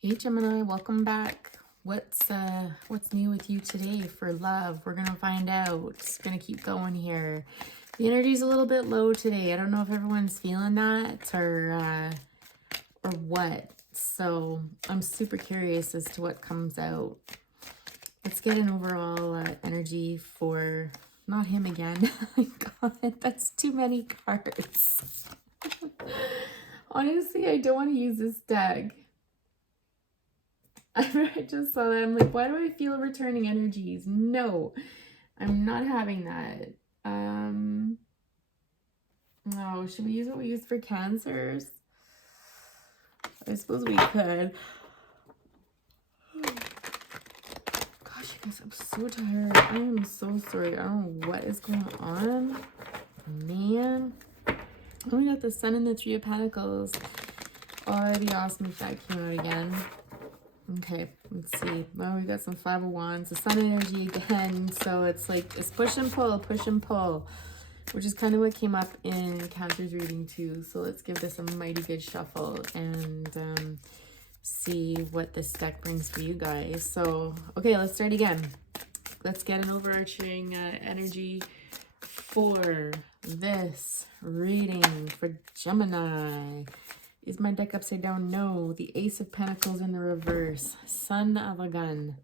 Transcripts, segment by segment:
Hey Gemini, welcome back. What's new with you today for love? We're gonna find out. It's gonna keep going here. The energy's a little bit low today. I don't know if everyone's feeling that or what. So I'm super curious as to what comes out. Let's get an overall energy for not him again. God, that's too many cards. Honestly, I don't want to use this deck. I just saw that. I'm like, why do I feel returning energies? No, I'm not having that. No, should we use what we use for cancers? I suppose we could. Gosh, you guys, I'm so tired. I am so sorry. I don't know what is going on. Man. Oh, we got the Sun and the Three of Pentacles. Already awesome if that came out again. Okay, let's see. Well, we got some Five of Wands, the Sun energy again. So it's like, it's push and pull, which is kind of what came up in Cancer's reading too. So let's give this a mighty good shuffle and see what this deck brings for you guys. So, okay, let's start again. Let's get an overarching energy for this reading for Gemini. Is my deck upside down? No. The Ace of Pentacles in the reverse. Son of a gun.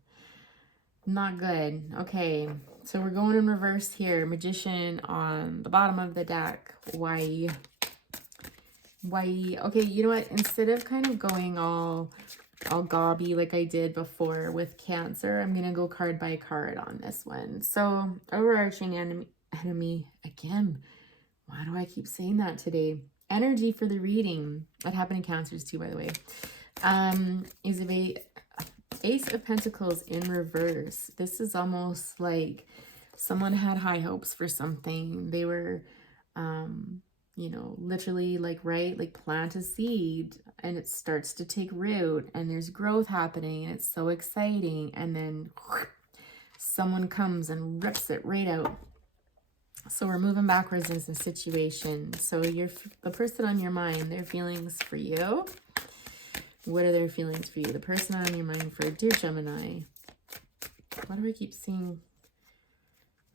Not good. Okay. So we're going in reverse here. Magician on the bottom of the deck. Why? Okay, you know what? Instead of kind of going all gobby like I did before with Cancer, I'm going to go card by card on this one. So overarching enemy again. Why do I keep saying that today? Energy for the reading. That happened in Cancers too, by the way. Is a Ace of Pentacles in reverse. This is almost like someone had high hopes for something. They were, you know, literally like plant a seed and it starts to take root and there's growth happening and it's so exciting. And then someone comes and rips it right out. So we're moving backwards in the situation. So the person on your mind, their feelings for you. What are their feelings for you? The person on your mind for dear Gemini. Why do I keep seeing?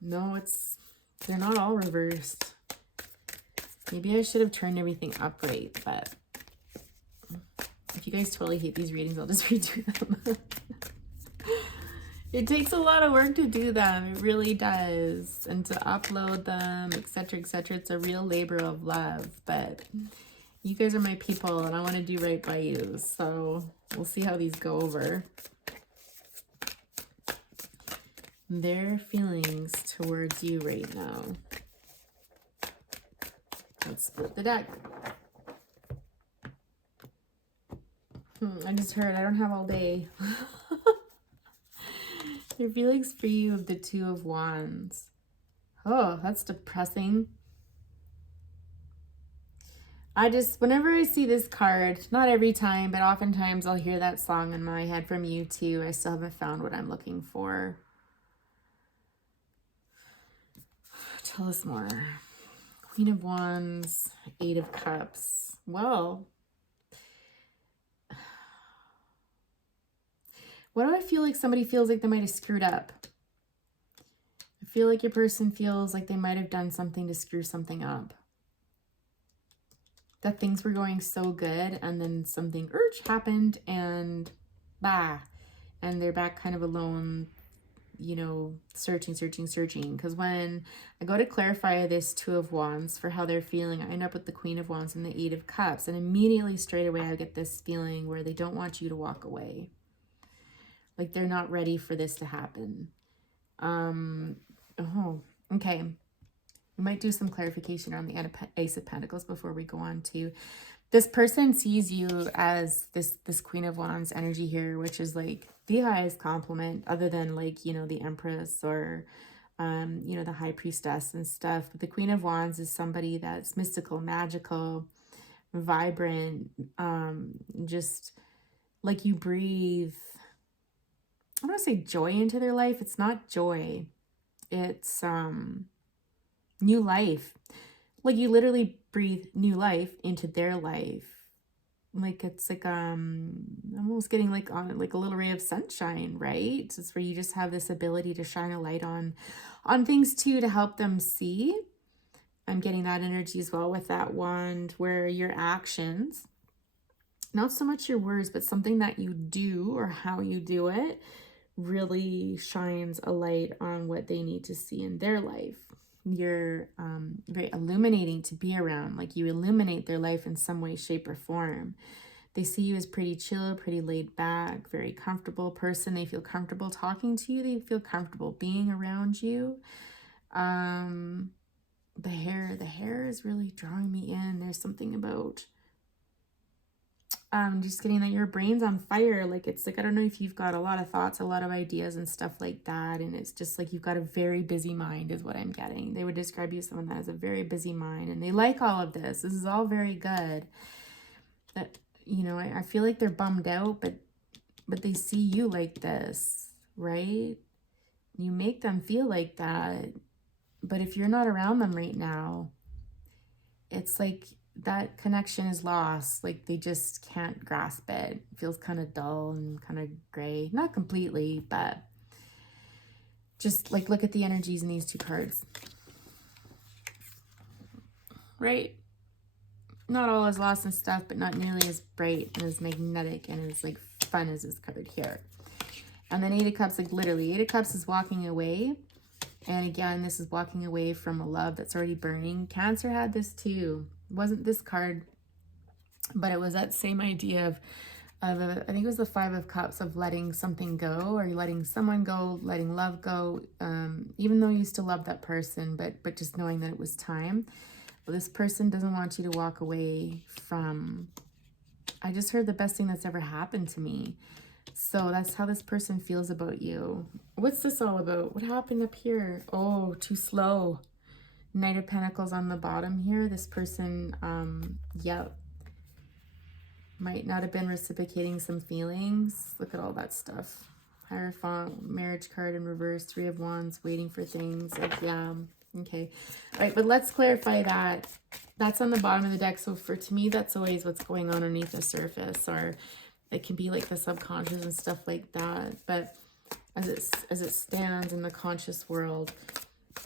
No, they're not all reversed. Maybe I should have turned everything upright, but if you guys totally hate these readings, I'll just redo them. It takes a lot of work to do them. It really does. And to upload them, etc., etc. It's a real labor of love. But you guys are my people, and I want to do right by you. So we'll see how these go over. Their feelings towards you right now. Let's split the deck. I just heard I don't have all day. Your feelings for you of the Two of Wands. Oh, that's depressing. Whenever I see this card, not every time, but oftentimes I'll hear that song in my head from you too. I still haven't found what I'm looking for. Tell us more. Queen of Wands, Eight of Cups. Well, what do I feel like somebody feels like they might have screwed up? I feel like your person feels like they might have done something to screw something up. That things were going so good and then something happened and and they're back kind of alone, you know, searching. Because when I go to clarify this Two of Wands for how they're feeling, I end up with the Queen of Wands and the Eight of Cups. And immediately straight away I get this feeling where they don't want you to walk away. Like they're not ready for this to happen. Oh, okay. We might do some clarification on the Ace of Pentacles before we go on to this person sees you as this Queen of Wands energy here, which is like the highest compliment other than like, you know, the Empress or, you know, the High Priestess and stuff. But the Queen of Wands is somebody that's mystical, magical, vibrant, just like you breathe. I don't want to say joy into their life. It's not joy. It's new life. Like you literally breathe new life into their life. Like it's like almost getting like on like a little ray of sunshine, right? It's where you just have this ability to shine a light on things too, to help them see. I'm getting that energy as well with that wand, where your actions, not so much your words, but something that you do or how you do it, really shines a light on what they need to see in their life. You're very illuminating to be around. Like you illuminate their life in some way, shape, or form. They see you as pretty chill, pretty laid back, very comfortable person. They feel comfortable talking to you. They feel comfortable being around you. Um, the hair is really drawing me in. There's something about just getting that your brain's on fire. Like it's like, I don't know if you've got a lot of thoughts, a lot of ideas and stuff like that, and it's just like you've got a very busy mind is what I'm getting. They would describe you as someone that has a very busy mind, and they like all of this. This is all very good. That, you know, I feel like they're bummed out, but they see you like this, right? You make them feel like that. But if you're not around them right now, it's like that connection is lost. Like they just can't grasp it. It feels kind of dull and kind of gray. Not completely, but just like look at the energies in these two cards. Right? Not all is lost and stuff, but not nearly as bright and as magnetic and as like fun as this card here. And then Eight of Cups, like literally, Eight of Cups is walking away. And again, this is walking away from a love that's already burning. Cancer had this too. It wasn't this card, but it was that same idea of I think it was the Five of Cups, of letting something go, or letting someone go, letting love go, even though you still love that person, but just knowing that it was time. Well, this person doesn't want you to walk away from, I just heard the best thing that's ever happened to me. So that's how this person feels about you. What's this all about? What happened up here? Oh, too slow. Knight of Pentacles on the bottom here. This person, yep, might not have been reciprocating some feelings. Look at all that stuff. Hierophant, marriage card in reverse, Three of Wands, waiting for things. Like, yeah, okay. All right, but let's clarify that. That's on the bottom of the deck. So to me, that's always what's going on underneath the surface, or it can be like the subconscious and stuff like that. But as it stands in the conscious world,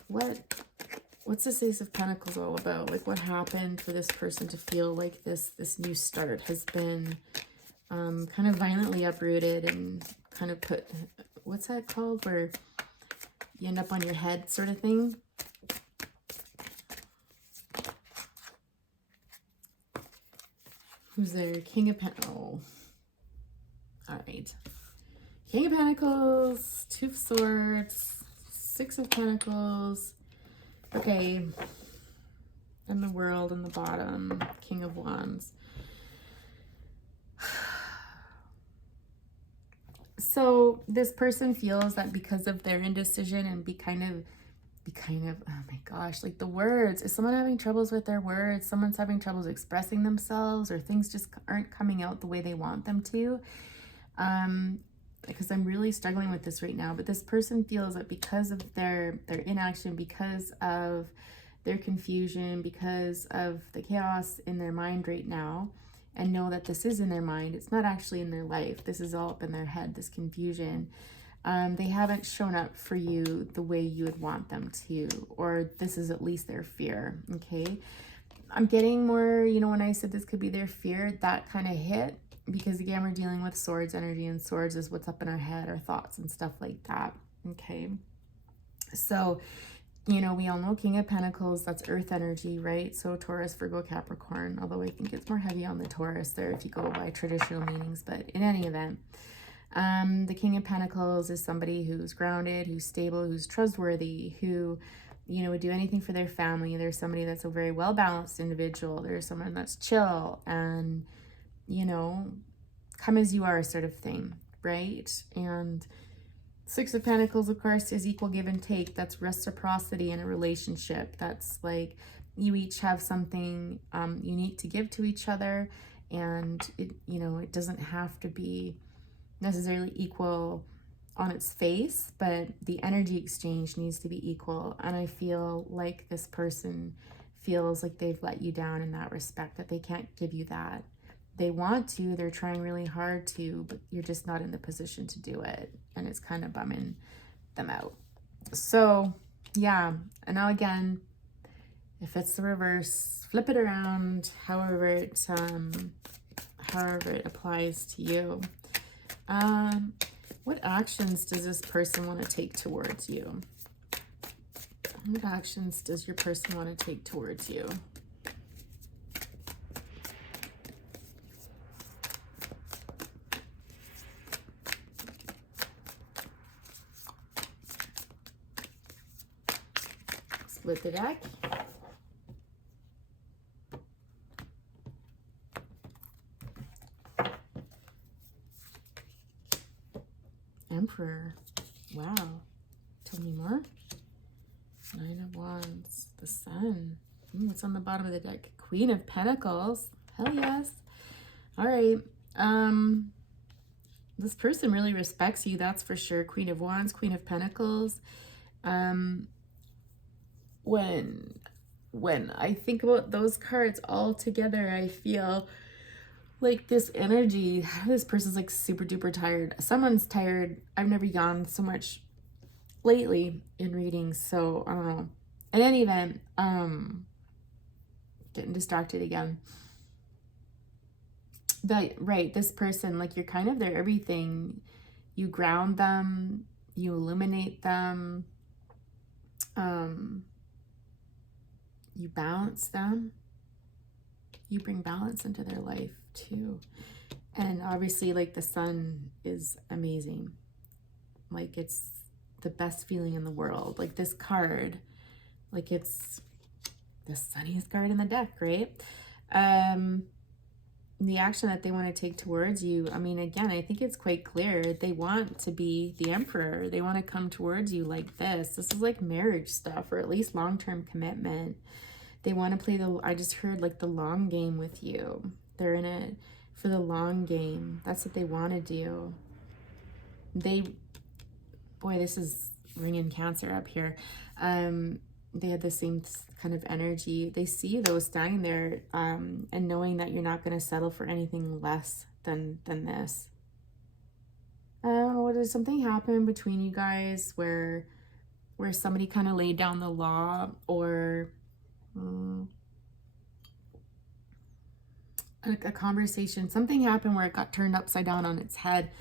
what's this Ace of Pentacles all about? Like what happened for this person to feel like this new start has been kind of violently uprooted and kind of put, what's that called, where you end up on your head sort of thing? Who's there? King of Pentacles. All right. King of Pentacles, Two of Swords, Six of Pentacles. Okay. And the World in the bottom. King of Wands. So this person feels that because of their indecision and be kind of, oh my gosh, like the words, is someone having troubles with their words? Someone's having troubles expressing themselves, or things just aren't coming out the way they want them to. Because I'm really struggling with this right now, but this person feels that because of their inaction, because of their confusion, because of the chaos in their mind right now, and know that this is in their mind, it's not actually in their life, this is all up in their head, this confusion, they haven't shown up for you the way you would want them to, or this is at least their fear. Okay, I'm getting more, you know, when I said this could be their fear, that kind of hit, because again, we're dealing with swords energy, and swords is what's up in our head, our thoughts and stuff like that. Okay, so, you know, we all know King of Pentacles, that's earth energy, right? So Taurus, Virgo, Capricorn, although I think it's more heavy on the Taurus there if you go by traditional meanings, but in any event, the King of Pentacles is somebody who's grounded, who's stable, who's trustworthy, who, you know, would do anything for their family. There's somebody that's a very well-balanced individual. There's someone that's chill and, you know, come as you are sort of thing, right? And Six of Pentacles, of course, is equal give and take. That's reciprocity in a relationship. That's like you each have something unique to give to each other, and it, you know, it doesn't have to be necessarily equal on its face, but the energy exchange needs to be equal. And I feel like this person feels like they've let you down in that respect, that they can't give you that. They want to, they're trying really hard to, but you're just not in the position to do it. And it's kind of bumming them out. So yeah, and now again, if it's the reverse, flip it around, however it applies to you. What actions does this person want to take towards you? What actions does your person want to take towards you? Split the deck. Emperor. Wow. Tell me more. Nine of Wands. The Sun. What's on the bottom of the deck? Queen of Pentacles. Hell yes. All right. This person really respects you, that's for sure. Queen of Wands, Queen of Pentacles. When I think about those cards all together, I feel like this energy, this person's like super duper tired. Someone's tired. I've never yawned so much lately in readings, so I don't know. In any event, getting distracted again. But right, this person, like, you're kind of their everything. You ground them, you illuminate them, you balance them, you bring balance into their life too. And obviously, like, the Sun is amazing. Like, it's the best feeling in the world. Like, this card, like, it's the sunniest card in the deck, right? The action that they want to take towards you, I mean, again, I think it's quite clear. They want to be the Emperor. They want to come towards you like this. This is like marriage stuff, or at least long-term commitment. They want to play I just heard like the long game with you. They're in it for the long game. That's what they want to do. Boy, this is ringing Cancer up here. They had the same kind of energy. They see you though standing there, and knowing that you're not going to settle for anything less than this. Did something happen between you guys where somebody kind of laid down the law, or a conversation? Something happened where it got turned upside down on its head,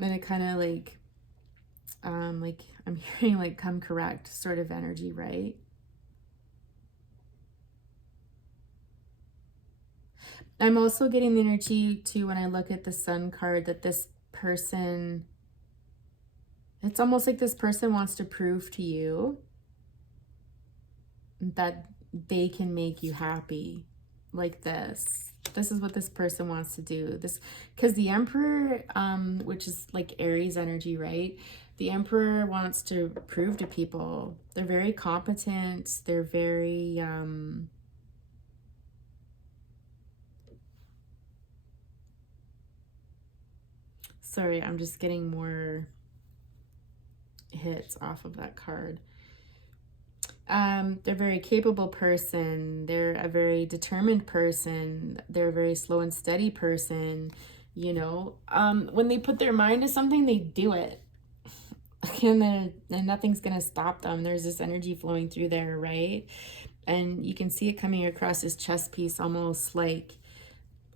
and it kind of like I'm hearing like come correct sort of energy, right? I'm also getting the energy too when I look at the Sun card that this person, it's almost like this person wants to prove to you that they can make you happy like this. This is what this person wants to do. This, because the Emperor, which is like Aries energy, right? The Emperor wants to prove to people. They're very competent. They're very, sorry, I'm just getting more hits off of that card. They're a very capable person. They're a very determined person. They're a very slow and steady person. You know, when they put their mind to something, they do it. And nothing's going to stop them. There's this energy flowing through there, right? And you can see it coming across this chess piece, almost like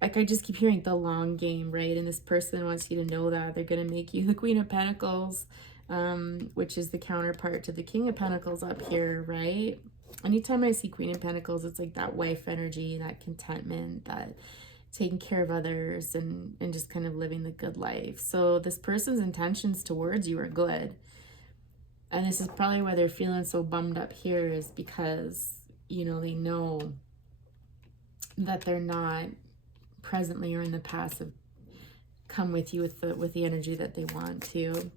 I just keep hearing the long game, right? And this person wants you to know that they're going to make you the Queen of Pentacles, which is the counterpart to the King of Pentacles up here, right? Anytime I see Queen of Pentacles, it's like that wife energy, that contentment, that taking care of others, and just kind of living the good life. So this person's intentions towards you are good. And this is probably why they're feeling so bummed up here, is because, you know, they know that they're not presently or in the past have come with you with the energy that they want to.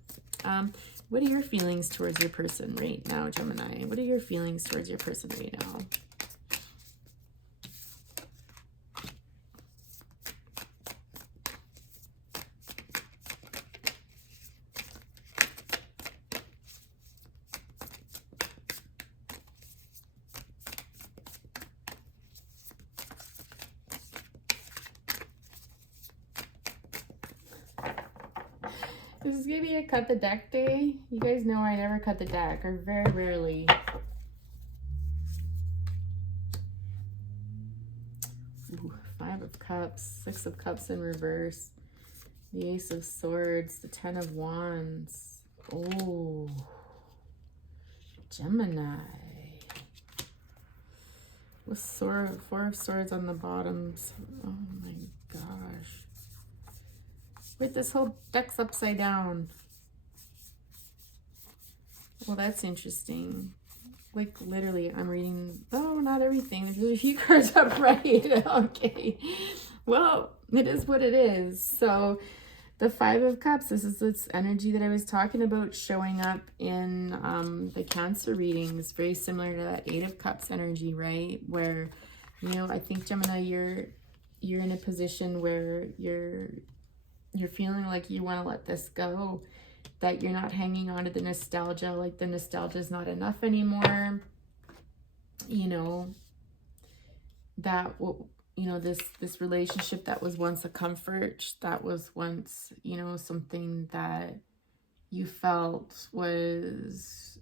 What are your feelings towards your person right now, Gemini? What are your feelings towards your person right now? This is gonna be a cut the deck day. You guys know I never cut the deck, or very rarely. Ooh, 5 of Cups, 6 of Cups in reverse, the Ace of Swords, the 10 of Wands. Oh, Gemini. With 4 of Swords on the bottoms. Oh my gosh. Wait, this whole deck's upside down. Well, that's interesting. Like, literally, I'm reading... Oh, not everything. There's a few cards upright. Okay. Well, it is what it is. So, the 5 of Cups, this is this energy that I was talking about showing up in the Cancer readings. Very similar to that 8 of Cups energy, right? Where, you know, I think, Gemini, you're in a position where you're feeling like you want to let this go, that you're not hanging on to the nostalgia, like the nostalgia is not enough anymore. You know, that, you know, this relationship that was once a comfort, that was once, you know, something that you felt was,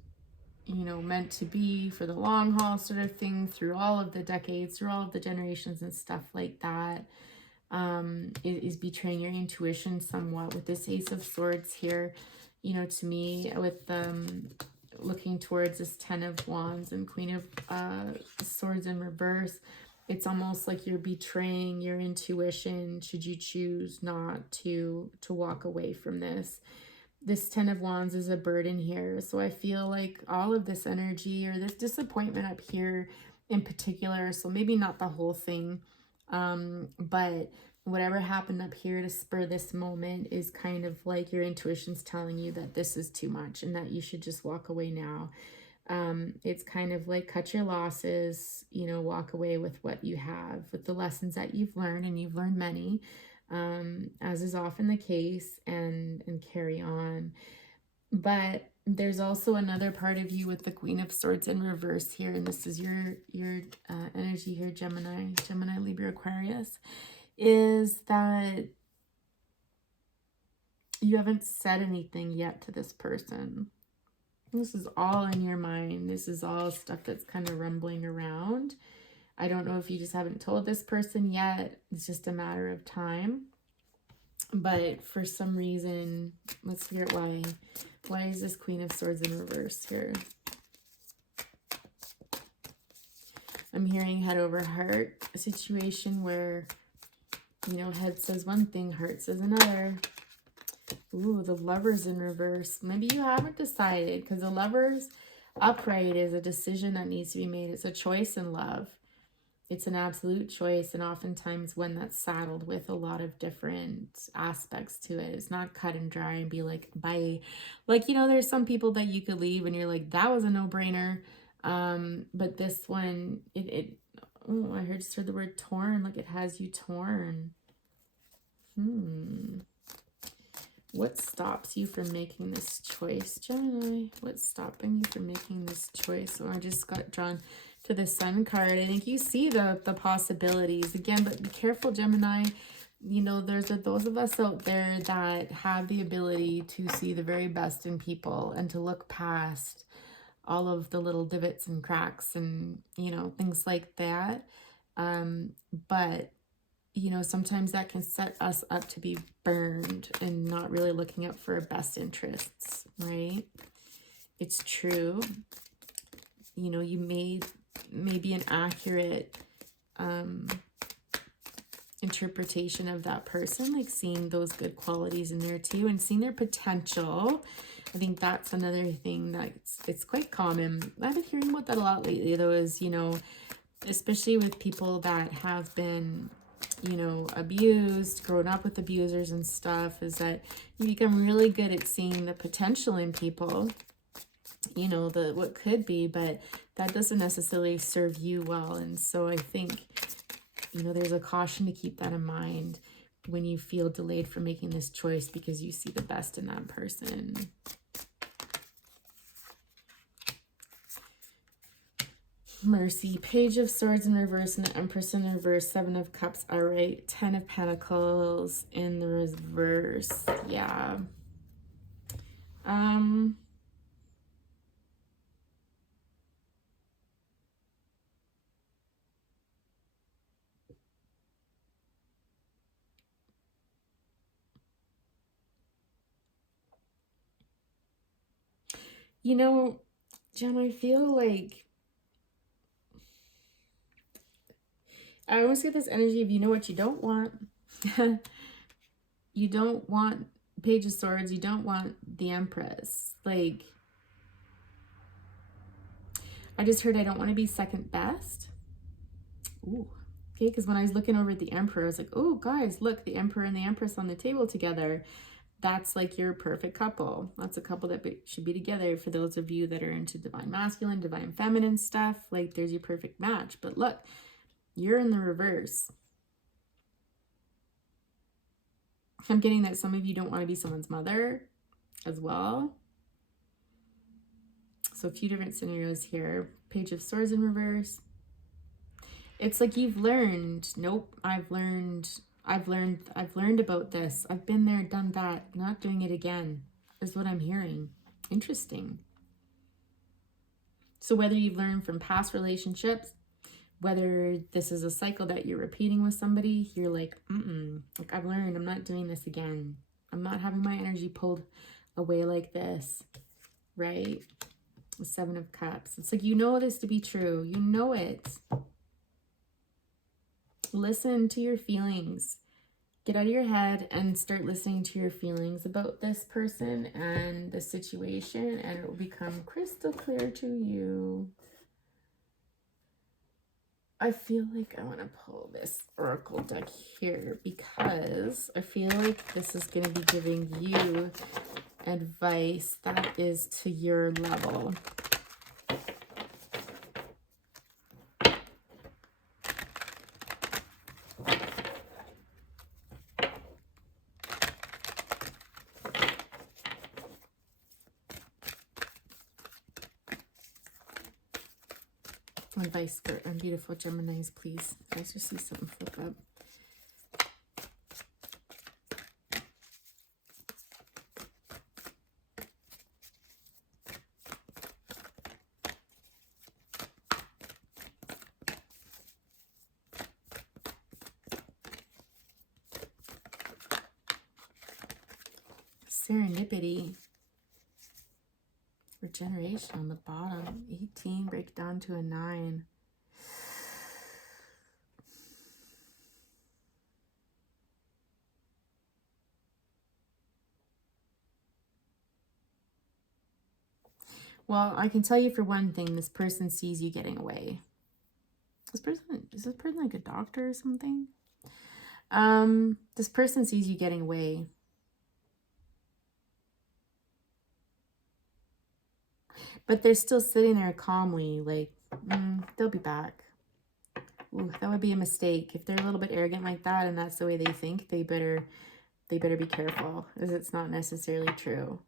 you know, meant to be for the long haul sort of thing, through all of the decades, through all of the generations and stuff like that. It is betraying your intuition somewhat with this Ace of Swords here. You know, to me, with looking towards this 10 of Wands and Queen of Swords in reverse, it's almost like you're betraying your intuition should you choose not to walk away from this. This 10 of Wands is a burden here. So I feel like all of this energy or this disappointment up here in particular, so maybe not the whole thing, but whatever happened up here to spur this moment is kind of like your intuition's telling you that this is too much and that you should just walk away now. It's kind of like cut your losses, you know, walk away with what you have, with the lessons that you've learned, and you've learned many, as is often the case, and carry on. But there's also another part of you with the Queen of Swords in reverse here, and this is your energy here, Gemini, Libra, Aquarius, is that you haven't said anything yet to this person. This is all in your mind. This is all stuff that's kind of rumbling around. I don't know if you just haven't told this person yet. It's just a matter of time. But for some reason, let's figure out why. Why is this Queen of Swords in reverse here? I'm hearing head over heart, a situation where, you know, head says one thing, heart says another. Ooh, the Lovers in reverse. Maybe you haven't decided, because the Lovers upright is a decision that needs to be made. It's a choice in love. It's an absolute choice, and oftentimes one that's saddled with a lot of different aspects to it. It's not cut and dry and be like, bye. Like, you know, there's some people that you could leave and you're like, that was a no-brainer. But this one, oh, I just heard the word torn, like it has you torn. What stops you from making this choice, Gemini? What's stopping you from making this choice? So I just got drawn to the Sun card. I think you see the possibilities again, but be careful, Gemini. You know, there's those of us out there that have the ability to see the very best in people and to look past all of the little divots and cracks and, you know, things like that. But you know, sometimes that can set us up to be burned and not really looking out for our best interests, right? It's true. You know, you made maybe an accurate interpretation of that person, like seeing those good qualities in there too and seeing their potential. I think that's another thing it's quite common. I've been hearing about that a lot lately, though, is, you know, especially with people that have been, you know, abused, grown up with abusers and stuff, is that you become really good at seeing the potential in people, you know, what could be, but that doesn't necessarily serve you well. And so I think, you know, there's a caution to keep that in mind when you feel delayed from making this choice because you see the best in that person. Mercy, Page of Swords in reverse and the Empress in reverse, 7 of Cups, all right, 10 of Pentacles in the reverse. Yeah. Um, you know, Jen, I feel like I always get this energy of, you know what you don't want? You don't want Page of Swords. You don't want the Empress. Like, I just heard I don't want to be second best. Ooh. Okay, because when I was looking over at the Emperor, I was like, oh, guys, look, the Emperor and the Empress on the table together. That's like your perfect couple. That's a couple that should be together. For those of you that are into divine masculine, divine feminine stuff, like there's your perfect match. But look, you're in the reverse. I'm getting that some of you don't want to be someone's mother as well. So a few different scenarios here. Page of Swords in reverse. It's like you've learned. Nope, I've learned about this. I've been there, done that. Not doing it again is what I'm hearing. Interesting. So whether you've learned from past relationships, whether this is a cycle that you're repeating with somebody, you're like, like I've learned, I'm not doing this again. I'm not having my energy pulled away like this, right? The Seven of Cups. It's like, you know this to be true. You know it. Listen to your feelings. Get out of your head and start listening to your feelings about this person and the situation, and it will become crystal clear to you. I feel like I want to pull this oracle deck here because I feel like this is going to be giving you advice that is to your level. Advice for beautiful Geminis, please. I just see something flip up. Serendipity. Regeneration on the bottom. 18, break down to a 9. Well, I can tell you for one thing, this person sees you getting away. Is this person like a doctor or something? This person sees you getting away. But they're still sitting there calmly, like, they'll be back. Ooh, that would be a mistake. If they're a little bit arrogant like that and that's the way they think, they better be careful, as it's not necessarily true.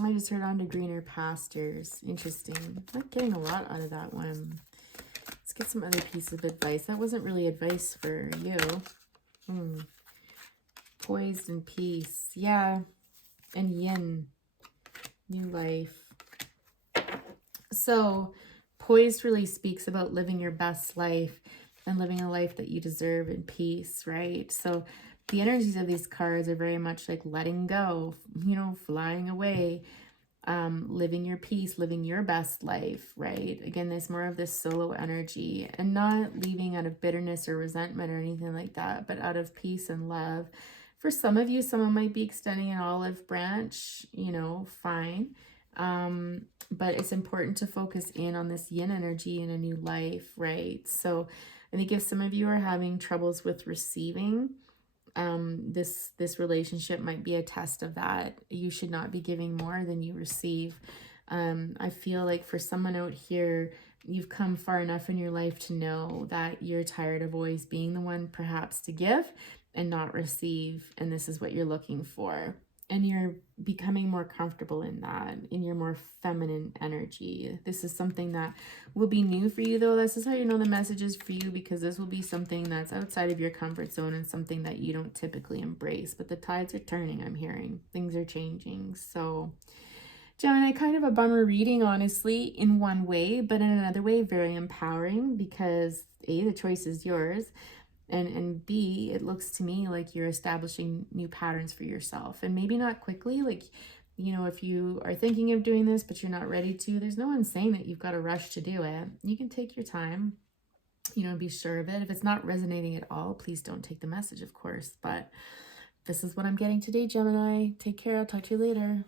I just heard on to greener pastures. Interesting. I'm getting a lot out of that one. Let's get some other pieces of advice. That wasn't really advice for you. Poised and peace. Yeah. And yin. New life. So poised really speaks about living your best life and living a life that you deserve in peace, right? So the energies of these cards are very much like letting go, you know, flying away, living your peace, living your best life, right? Again, there's more of this solo energy and not leaving out of bitterness or resentment or anything like that, but out of peace and love. For some of you, someone might be extending an olive branch, you know, fine. But it's important to focus in on this yin energy in a new life, right? So I think if some of you are having troubles with receiving, this relationship might be a test of that. You should not be giving more than you receive. I feel like for someone out here, you've come far enough in your life to know that you're tired of always being the one perhaps to give and not receive, and this is what you're looking for, and you're becoming more comfortable in that, in your more feminine energy. This is something that will be new for you, though. This is how you know the message is for you, because this will be something that's outside of your comfort zone and something that you don't typically embrace. But the tides are turning, I'm hearing. Things are changing. So Gemini, kind of a bummer reading, honestly, in one way, but in another way, very empowering, because A, the choice is yours, and B, it looks to me like you're establishing new patterns for yourself, and maybe not quickly. Like, you know, if you are thinking of doing this but you're not ready to, there's no one saying that you've got to rush to do it. You can take your time, you know, be sure of it. If it's not resonating at all, please don't take the message, of course. But this is what I'm getting today, Gemini. Take care. I'll talk to you later.